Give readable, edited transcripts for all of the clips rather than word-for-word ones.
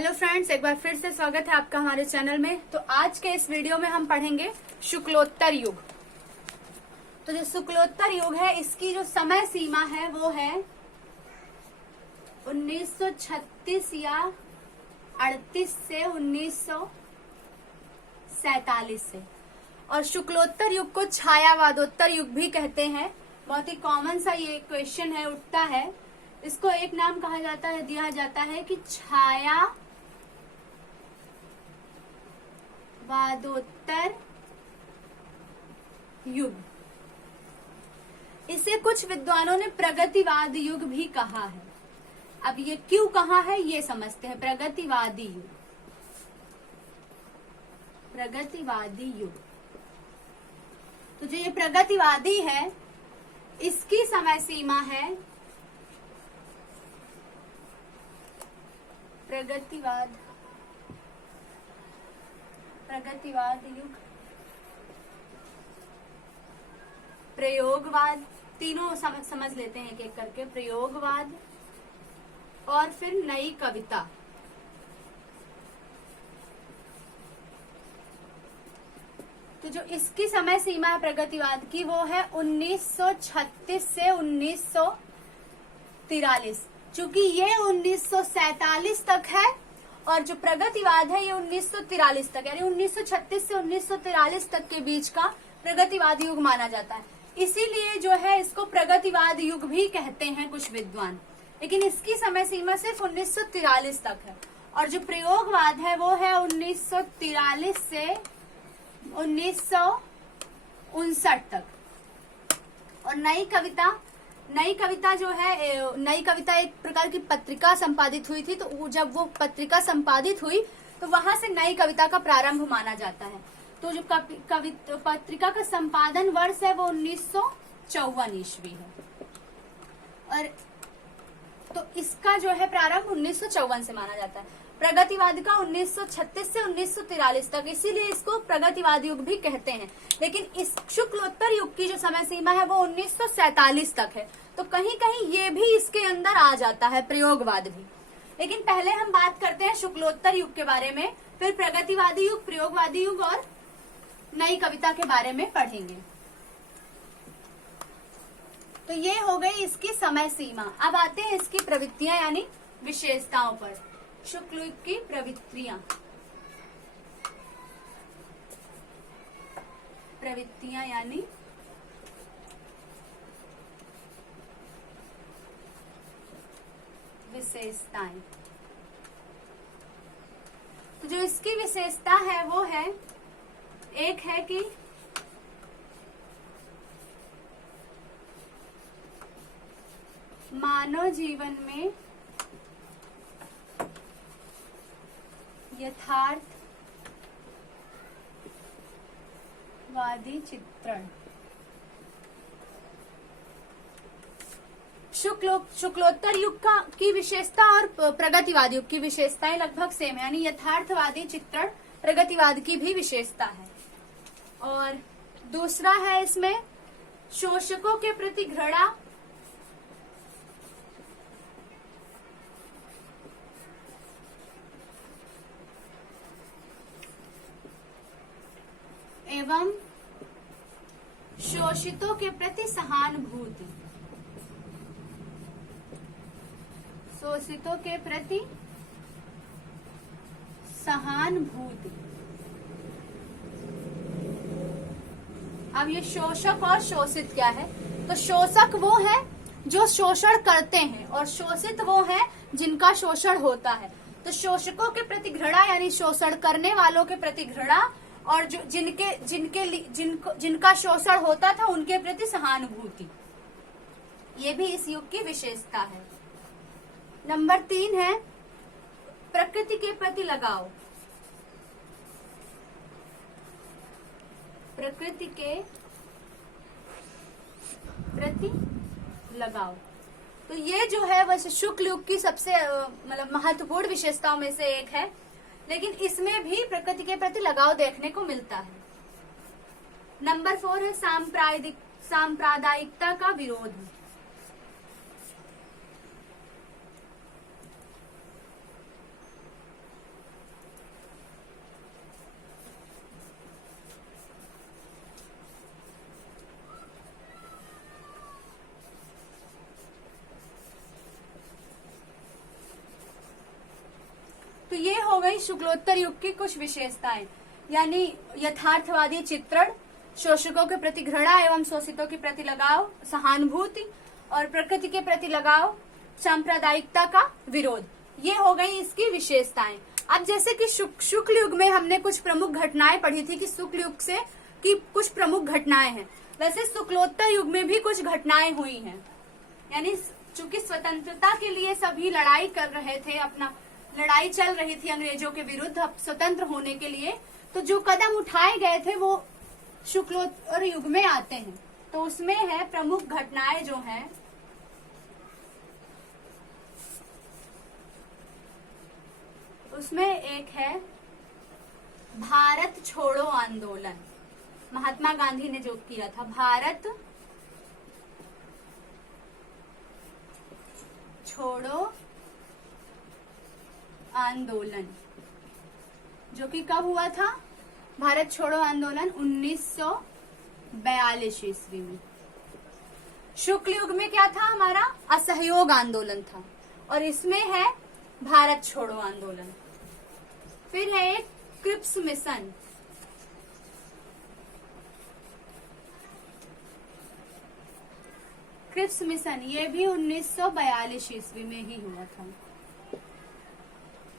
Hello friends, एक बार फिर से स्वागत है आपका हमारे चैनल में। तो आज के इस वीडियो में हम पढ़ेंगे शुक्लोत्तर युग। तो जो शुक्लोत्तर युग है, इसकी जो समय सीमा है वो है 1936 या 38 से 1947 से। और शुक्लोत्तर युग को छायावादोत्तर युग भी कहते हैं। बहुत ही कॉमन सा ये क्वेश्चन है, उठता है। इसको एक नाम कहा जाता है, दिया जाता है कि छायावादोत्तर युग। इसे कुछ विद्वानों ने प्रगतिवाद युग भी कहा है। अब ये क्यों कहा है ये समझते हैं। प्रगतिवादी युग, प्रगतिवादी युग। तो जो ये प्रगतिवादी है, इसकी समय सीमा है प्रगतिवाद युग, प्रयोगवाद। तीनों समझ लेते हैं एक एक करके। प्रयोगवाद और फिर नई कविता। तो जो इसकी समय सीमा है प्रगतिवाद की, वो है 1936 से 1943। चूंकि ये 1947 तक है और जो प्रगतिवाद है ये 1943 तक, यानी 1936 से 1943 तक के बीच का प्रगतिवाद युग माना जाता है। इसीलिए जो है इसको प्रगतिवाद युग भी कहते हैं कुछ विद्वान। लेकिन इसकी समय सीमा सिर्फ 1943 तक है। और जो प्रयोगवाद है वो है 1943 से 1959 तक। और नई कविता जो है, नई कविता एक प्रकार की पत्रिका संपादित हुई थी। तो जब वो पत्रिका संपादित हुई तो वहां से नई कविता का प्रारंभ माना जाता है। तो जो पत्रिका का संपादन वर्ष है वो 1954 ईस्वी है। और तो इसका जो है प्रारंभ 1954 से माना जाता है। प्रगतिवाद का 1936 से 1943 तक, इसीलिए इसको प्रगतिवाद युग भी कहते हैं। लेकिन इस शुक्लोत्तर युग की जो समय सीमा है वो 1947 तक है। तो कहीं कहीं ये भी इसके अंदर आ जाता है, प्रयोगवाद भी। लेकिन पहले हम बात करते हैं शुक्लोत्तर युग के बारे में, फिर प्रगतिवादी युग, प्रयोगवादी युग और नई कविता के बारे में पढ़ेंगे। तो ये हो गई इसकी समय सीमा। अब आते हैं इसकी प्रवृत्तियां यानी विशेषताओं पर। शुक्ल युग की प्रवृत्तियां यानी विशेषताएं। तो जो इसकी विशेषता है वो है, एक है कि मानव जीवन में यथार्थवादी चित्रण। शुक्लोत्तर युग की विशेषता और प्रगतिवाद युग की विशेषताएं लगभग सेम है, यानी यथार्थवादी चित्रण प्रगतिवाद की भी विशेषता है। और दूसरा है इसमें शोषकों के प्रति घृणा एवं शोषितों के प्रति सहानुभूति। शोषितों के प्रति सहानुभूति। अब ये शोषक और शोषित क्या है? तो शोषक वो है जो शोषण करते हैं और शोषित वो है जिनका शोषण होता है। तो शोषकों के प्रति घृणा यानी शोषण करने वालों के प्रति घृणा, और जो जिनका शोषण होता था उनके प्रति सहानुभूति। ये भी इस युग की विशेषता है। नंबर 3 है प्रकृति के प्रति लगाव। प्रकृति के प्रति लगाव। तो ये जो है वैसे शुक्ल युग की सबसे मतलब महत्वपूर्ण विशेषताओं में से एक है। लेकिन इसमें भी प्रकृति के प्रति लगाव देखने को मिलता है। नंबर 4 है सांप्रदायिकता का विरोध। तो ये हो गई शुक्लोत्तर युग की कुछ विशेषताएं, यानी यथार्थवादी चित्रण, शोषकों के प्रति घृणा एवं शोषितों के प्रति लगाव, सहानुभूति और प्रकृति के प्रति लगाव, सांप्रदायिकता का विरोध, ये हो गई इसकी विशेषताएं। अब जैसे कि शुक्ल युग में हमने कुछ प्रमुख घटनाएं पढ़ी थी कि शुक्ल युग से की कुछ प्रमुख घटनाएं हैं, वैसे शुक्लोत्तर युग में भी कुछ घटनाएं हुई हैं। यानी चूंकि स्वतंत्रता के लिए सभी लड़ाई कर रहे थे, अपना लड़ाई चल रही थी अंग्रेजों के विरुद्ध अब स्वतंत्र होने के लिए, तो जो कदम उठाए गए थे वो शुक्लोत्तर युग में आते हैं। तो उसमें है प्रमुख घटनाएं जो हैं, उसमें एक है भारत छोड़ो आंदोलन। महात्मा गांधी ने जो किया था, भारत छोड़ो आंदोलन, जो कि कब हुआ था? भारत छोड़ो आंदोलन 1942 ईस्वी में। शुक्ल युग में क्या था हमारा? असहयोग आंदोलन था, और इसमें है भारत छोड़ो आंदोलन। फिर है एक क्रिप्स मिशन, क्रिप्स मिशन, ये भी 1942 ईस्वी में ही हुआ था।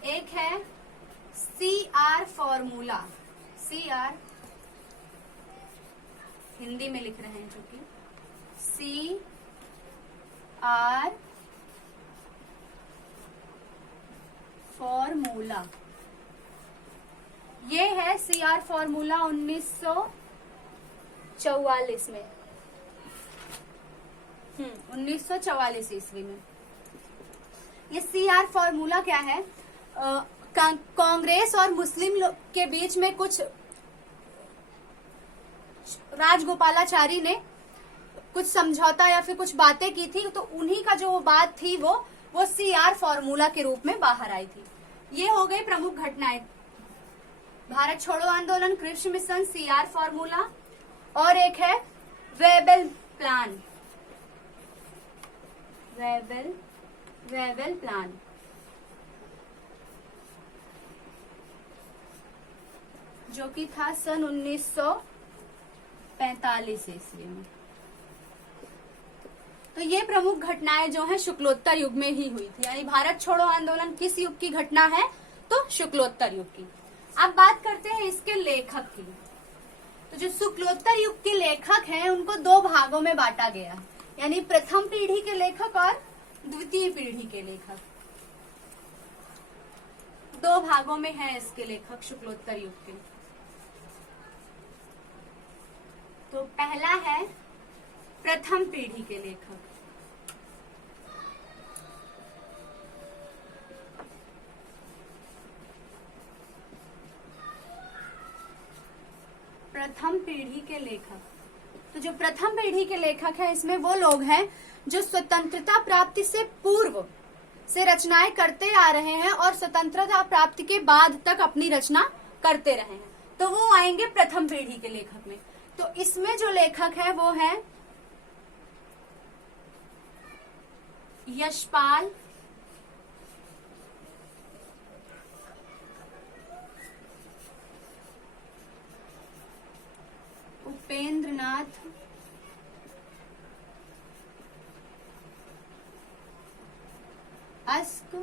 एक है CR फॉर्मूला, CR हिंदी में लिख रहे हैं जो कि CR फॉर्मूला, ये है CR फॉर्मूला 1944 में, 1944 ईस्वी में। ये CR फॉर्मूला क्या है? कांग्रेस और मुस्लिम लोग के बीच में कुछ राजगोपालाचारी ने कुछ समझौता या फिर कुछ बातें की थी, तो उन्हीं का जो बात थी वो CR फॉर्मूला के रूप में बाहर आई थी। ये हो गई प्रमुख घटनाएं, भारत छोड़ो आंदोलन, क्रिप्स मिशन, CR फॉर्मूला, और एक है वेबल प्लान, वेबल प्लान, जो कि था सन 1945 ईस्वी में। तो ये प्रमुख घटनाएं जो हैं शुक्लोत्तर युग में ही हुई थी। यानी भारत छोड़ो आंदोलन किस युग की घटना है? तो शुक्लोत्तर युग की। अब बात करते हैं इसके लेखक की। तो जो शुक्लोत्तर युग के लेखक हैं उनको दो भागों में बांटा गया, यानी प्रथम पीढ़ी के लेखक और द्वितीय पीढ़ी के लेखक, दो भागों में है इसके लेखक शुक्लोत्तर युग के। तो पहला है प्रथम पीढ़ी के लेखक, प्रथम पीढ़ी के लेखक। तो जो प्रथम पीढ़ी के लेखक हैं इसमें वो लोग हैं जो स्वतंत्रता प्राप्ति से पूर्व से रचनाएं करते आ रहे हैं और स्वतंत्रता प्राप्ति के बाद तक अपनी रचना करते रहे हैं, तो वो आएंगे प्रथम पीढ़ी के लेखक में। तो इसमें जो लेखक है वो है यशपाल, उपेंद्रनाथ, अस्क,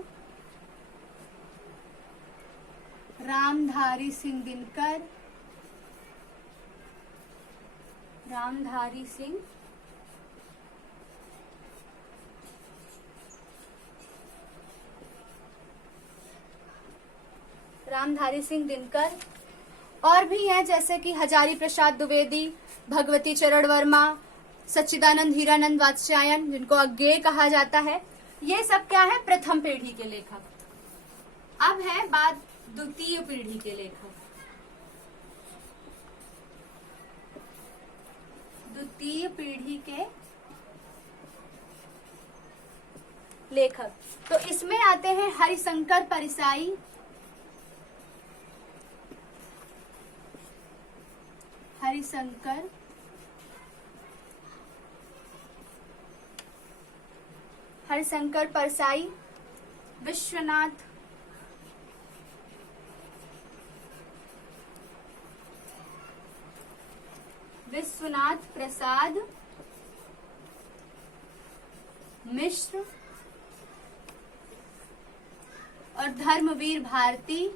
रामधारी सिंह दिनकर, रामधारी सिंह दिनकर, और भी हैं जैसे कि हजारी प्रसाद द्विवेदी, भगवती चरण वर्मा, सच्चिदानंद हीरानंद वात्स्यायन, जिनको अज्ञेय कहा जाता है। ये सब क्या है? प्रथम पीढ़ी के लेखक। अब है बात द्वितीय पीढ़ी के लेखक। द्वितीय पीढ़ी के लेखक, तो इसमें आते हैं हरिशंकर परिसाई, हरिशंकर परसाई, विश्वनाथ विश्वनाथ प्रसाद मिश्र और धर्मवीर भारती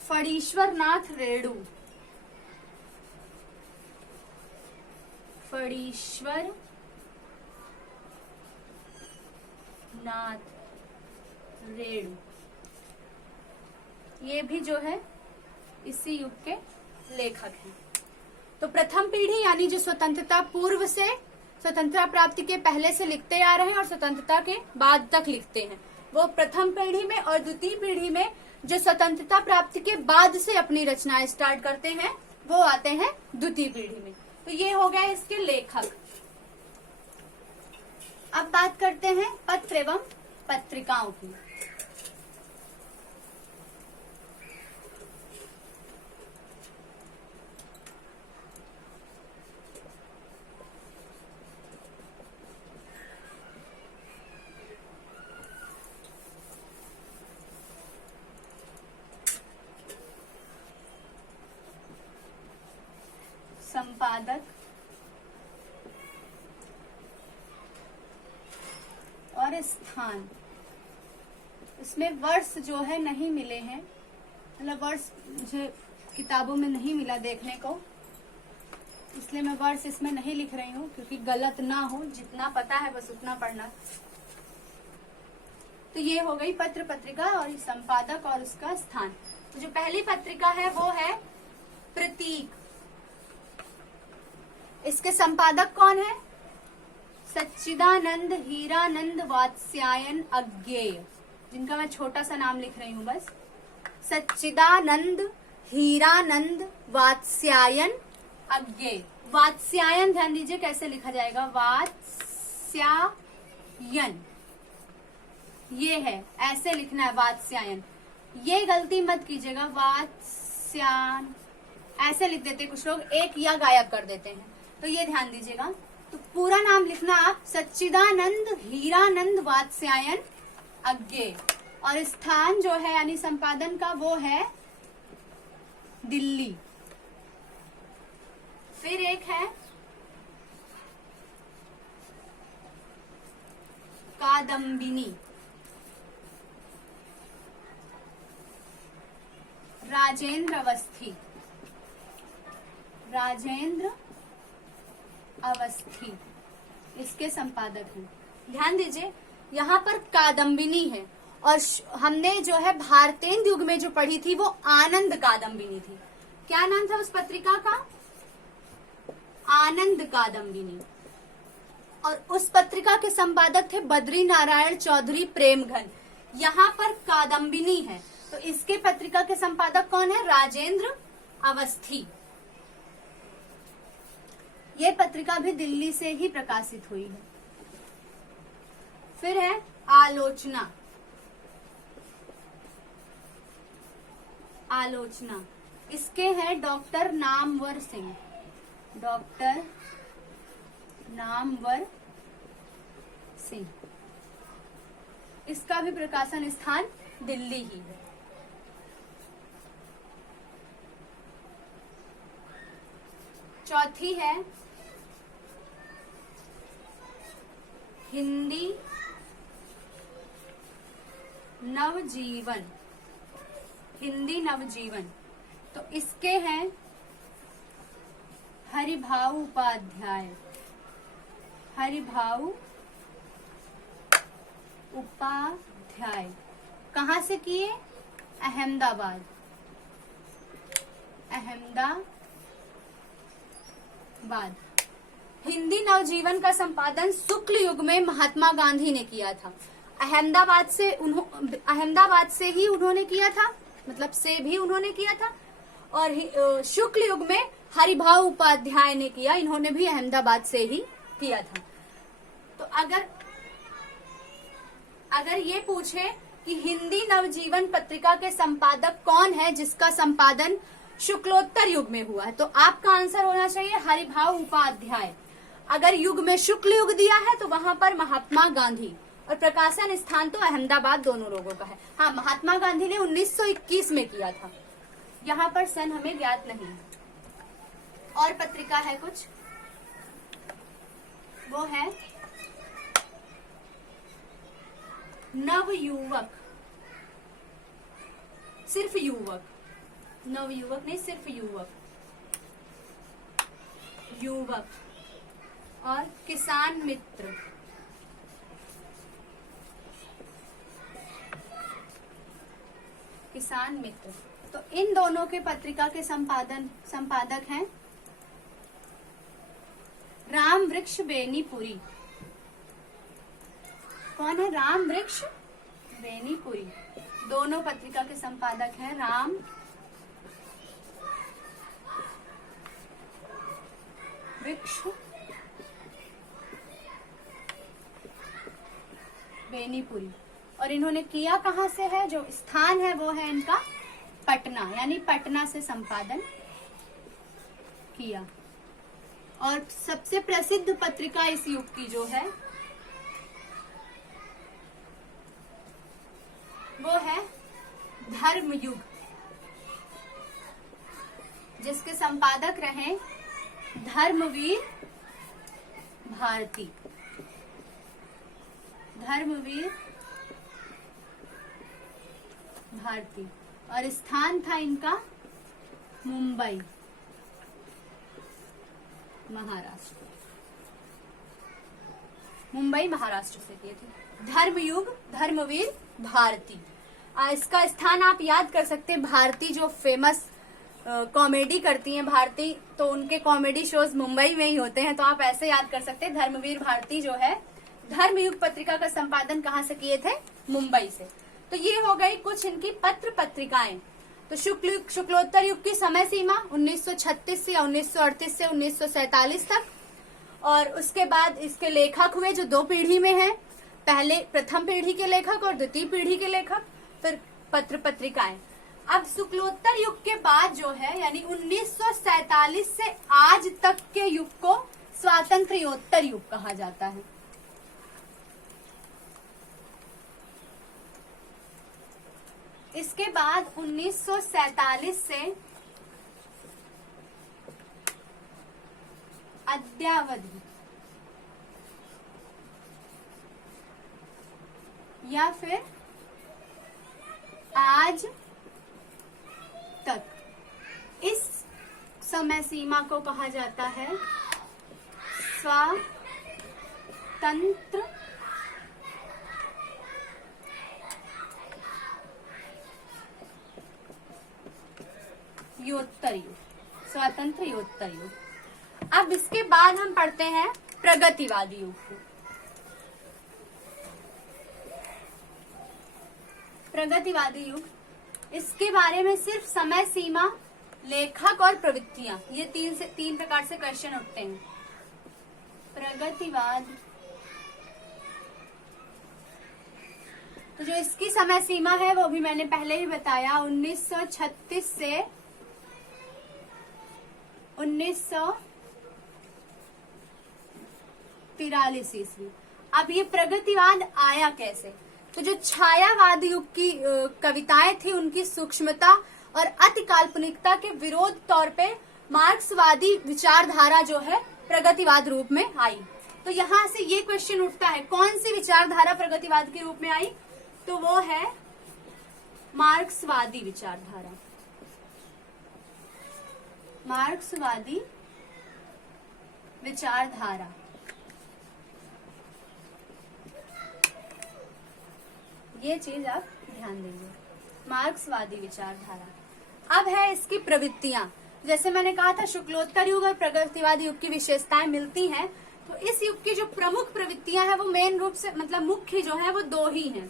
फणीश्वर नाथ रेणु ये भी जो है इसी युग के लेखक हैं। तो प्रथम पीढ़ी यानी जो स्वतंत्रता पूर्व से स्वतंत्रता प्राप्ति के पहले से लिखते आ रहे हैं और स्वतंत्रता के बाद तक लिखते हैं, वो प्रथम पीढ़ी में, और द्वितीय पीढ़ी में जो स्वतंत्रता प्राप्ति के बाद से अपनी रचनाएं स्टार्ट करते हैं वो आते हैं द्वितीय पीढ़ी में। तो ये हो गए इसके लेखक। अब बात करते हैं पत्र एवं पत्रिकाओं की। संपादक और स्थान, इसमें वर्ष जो है नहीं मिले हैं, मतलब वर्ष मुझे किताबों में नहीं मिला देखने को, इसलिए मैं वर्ष इसमें नहीं लिख रही हूँ क्योंकि गलत ना हो, जितना पता है बस उतना पढ़ना। तो ये हो गई पत्र पत्रिका और संपादक और उसका स्थान। तो जो पहली पत्रिका है वो है प्रतीक। इसके संपादक कौन है? सच्चिदानंद हीरानंद वात्स्यायन अज्ञेय, जिनका मैं छोटा सा नाम लिख रही हूँ बस। सच्चिदानंद हीरानंद वात्स्यायन अज्ञेय। वात्स्यायन ध्यान दीजिए कैसे लिखा जाएगा, वात्स्यायन, ये है, ऐसे लिखना है वात्स्यायन। ये गलती मत कीजिएगा, वात्स्यान ऐसे लिख देते कुछ लोग, एक या गायब कर देते हैं, तो ये ध्यान दीजिएगा। तो पूरा नाम लिखना आप सच्चिदानंद हीरानंद वात्स्यायन अज्ञेय, और स्थान जो है यानी संपादन का वो है दिल्ली। फिर एक है कादम्बिनी, राजेंद्र अवस्थी इसके संपादक हैं। ध्यान दीजिए यहाँ पर कादम्बिनी है, और हमने जो है भारतेंदु युग में जो पढ़ी थी वो आनंद कादम्बिनी थी। क्या नाम था उस पत्रिका का? आनंद कादम्बिनी। और उस पत्रिका के संपादक थे बद्री नारायण चौधरी प्रेमघन। यहाँ पर कादम्बिनी है, तो इसके पत्रिका के संपादक कौन है? राजेंद्र अवस्थी। ये पत्रिका भी दिल्ली से ही प्रकाशित हुई है। फिर है आलोचना। इसके हैं डॉक्टर नामवर सिंह। इसका भी प्रकाशन स्थान दिल्ली ही है। चौथी है हिंदी नवजीवन। तो इसके हैं हरिभाऊ उपाध्याय। कहाँ से किए? अहमदाबाद। हिंदी नवजीवन का संपादन शुक्ल युग में महात्मा गांधी ने किया था। अहमदाबाद से ही उन्होंने किया था, मतलब से भी उन्होंने किया था, और शुक्ल युग में हरिभाऊ उपाध्याय ने किया, इन्होंने भी अहमदाबाद से ही किया था। तो अगर ये पूछे कि हिंदी नवजीवन पत्रिका के संपादक कौन है जिसका संपादन शुक्लोत्तर युग में हुआ है, तो आपका आंसर होना चाहिए हरिभाऊ उपाध्याय। अगर युग में शुक्ल युग दिया है तो वहां पर महात्मा गांधी, और प्रकाशन स्थान तो अहमदाबाद दोनों लोगों का है। हाँ, महात्मा गांधी ने 1921 में किया था, यहाँ पर सन हमें ज्ञात नहीं है। और पत्रिका है कुछ, वो है नवयुवक, सिर्फ युवक, नवयुवक नहीं सिर्फ युवक, युवक। और किसान मित्र, किसान मित्र। तो इन दोनों के पत्रिका के संपादक हैं राम वृक्ष बेनीपुरी। कौन है? राम वृक्ष बेनीपुरी। दोनों पत्रिका के संपादक हैं राम वृक्ष बेनीपुरी। और इन्होंने किया कहाँ से है? जो स्थान है वो है इनका पटना, यानी पटना से संपादन किया। और सबसे प्रसिद्ध पत्रिका इस युग की जो है वो है धर्मयुग, जिसके संपादक रहे धर्मवीर भारती। धर्मवीर भारती। और स्थान था इनका मुंबई, महाराष्ट्र। मुंबई महाराष्ट्र से किए थे। धर्मयुग, धर्मवीर भारती। इसका स्थान आप याद कर सकते हैं। भारती जो फेमस कॉमेडी करती हैं भारती, तो उनके कॉमेडी शोज मुंबई में ही होते हैं, तो आप ऐसे याद कर सकते हैं। धर्मवीर भारती जो है धर्मयुग पत्रिका का संपादन कहाँ से किए थे? मुंबई से। तो ये हो गई कुछ इनकी पत्र पत्रिकाएं। तो शुक्लोत्तर युग की समय सीमा 1936 या 1938 से 1947 तक। और उसके बाद इसके लेखक हुए जो 2 पीढ़ी में हैं, पहले प्रथम पीढ़ी के लेखक और द्वितीय पीढ़ी के लेखक, फिर पत्र पत्रिकाएं। अब शुक्लोत्तर युग के बाद जो है, यानी 1947 से आज तक के युग को स्वातंत्र्योत्तर युग कहा जाता है। इसके बाद 1947 से अद्यावधि या फिर आज तक, इस समय सीमा को कहा जाता है स्वातंत्र योत्तर युग, स्वातंत्र योत्तर युग। अब इसके बाद हम पढ़ते हैं प्रगतिवादी युग को। प्रगतिवादी युग, इसके बारे में सिर्फ समय सीमा, लेखक और प्रवृत्तियां, ये 3 प्रकार से क्वेश्चन उठते हैं। प्रगतिवाद, तो जो इसकी समय सीमा है वो भी मैंने पहले ही बताया, 1936 से 1943 ईस्वी। अब ये प्रगतिवाद आया कैसे? तो जो छायावाद युग की कविताएं थी, उनकी सूक्ष्मता और अति काल्पनिकता के विरोध तौर पे मार्क्सवादी विचारधारा जो है प्रगतिवाद रूप में आई। तो यहाँ से ये क्वेश्चन उठता है, कौन सी विचारधारा प्रगतिवाद के रूप में आई? तो वो है मार्क्सवादी विचारधारा। मार्क्सवादी विचारधारा। ये चीज आप ध्यान देंगे, मार्क्सवादी विचारधारा। अब है इसकी प्रवृत्तियां। जैसे मैंने कहा था शुक्लोत्तर युग और प्रगतिवादी युग की विशेषताएं मिलती हैं, तो इस युग की जो प्रमुख प्रवृत्तियां हैं वो मेन रूप से, मतलब मुख्य जो है वो 2 ही हैं।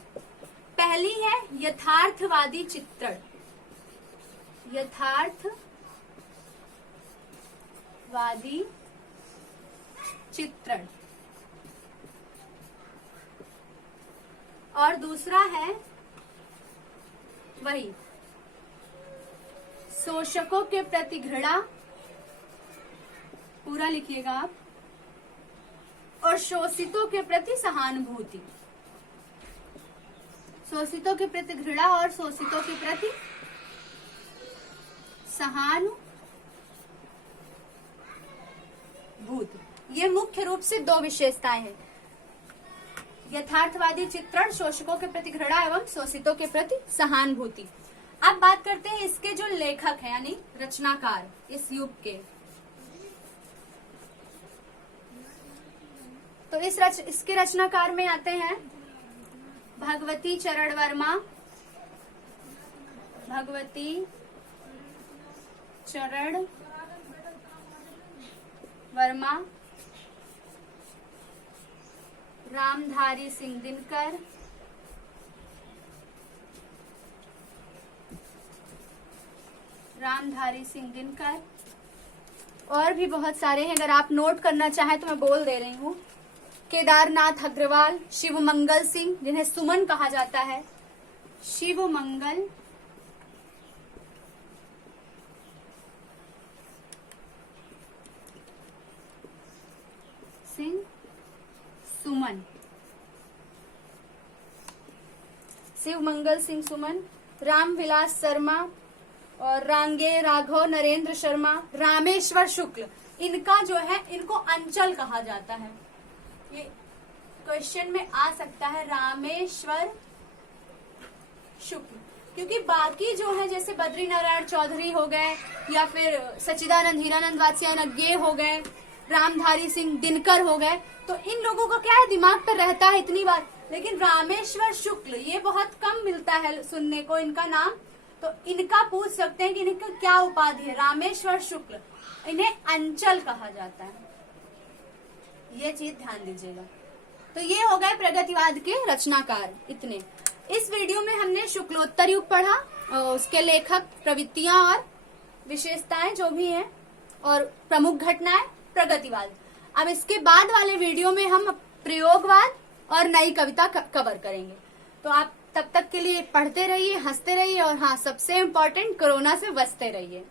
पहली है यथार्थवादी चित्रण। यथार्थवादी चित्रण। और दूसरा है वही शोषकों के प्रति घृणा, पूरा लिखिएगा आप, और शोषितों के प्रति सहानुभूति। शोषितों के प्रति घृणा और शोषितों के प्रति सहानुभूति, ये मुख्य रूप से दो विशेषताएं हैं। यथार्थवादी चित्रण, शोषकों के प्रति घृणा एवं शोषितों के प्रति सहानुभूति। अब बात करते हैं इसके जो लेखक हैं यानी रचनाकार इस युग के। तो इसके रचनाकार में आते हैं भगवती चरण वर्मा, भगवती चरण वर्मा, रामधारी सिंह दिनकर, रामधारी सिंह दिनकर, और भी बहुत सारे हैं। अगर आप नोट करना चाहें तो मैं बोल दे रही हूँ। केदारनाथ अग्रवाल, शिवमंगल सिंह जिन्हें सुमन कहा जाता है, शिवमंगल सिंह सुमन, शिवमंगल सिंह सुमन, रामविलास शर्मा और रांगे राघव नरेंद्र शर्मा, रामेश्वर शुक्ल। इनका जो है इनको अंचल कहा जाता है, ये क्वेश्चन में आ सकता है, रामेश्वर शुक्ल। क्योंकि बाकी जो है जैसे बद्रीनारायण चौधरी हो गए या फिर सच्चिदानंद हीरानंद वात्स्यायन हो गए, रामधारी सिंह दिनकर हो गए, तो इन लोगों का क्या है दिमाग पर रहता है इतनी बार, लेकिन रामेश्वर शुक्ल ये बहुत कम मिलता है सुनने को इनका नाम। तो इनका पूछ सकते हैं कि इनका क्या उपाधि है, रामेश्वर शुक्ल, इन्हें अंचल कहा जाता है, ये चीज ध्यान दीजिएगा। तो ये हो गए प्रगतिवाद के रचनाकार इतने। इस वीडियो में हमने शुक्लोत्तर युग पढ़ा, उसके लेखक, प्रवृत्तियां और विशेषताएं जो भी हैं, और प्रमुख घटनाएं, प्रगतिवाद। अब इसके बाद वाले वीडियो में हम प्रयोगवाद और नई कविता कवर करेंगे। तो आप तब तक के लिए पढ़ते रहिए, हंसते रहिए और हाँ सबसे इम्पोर्टेंट कोरोना से बचते रहिए।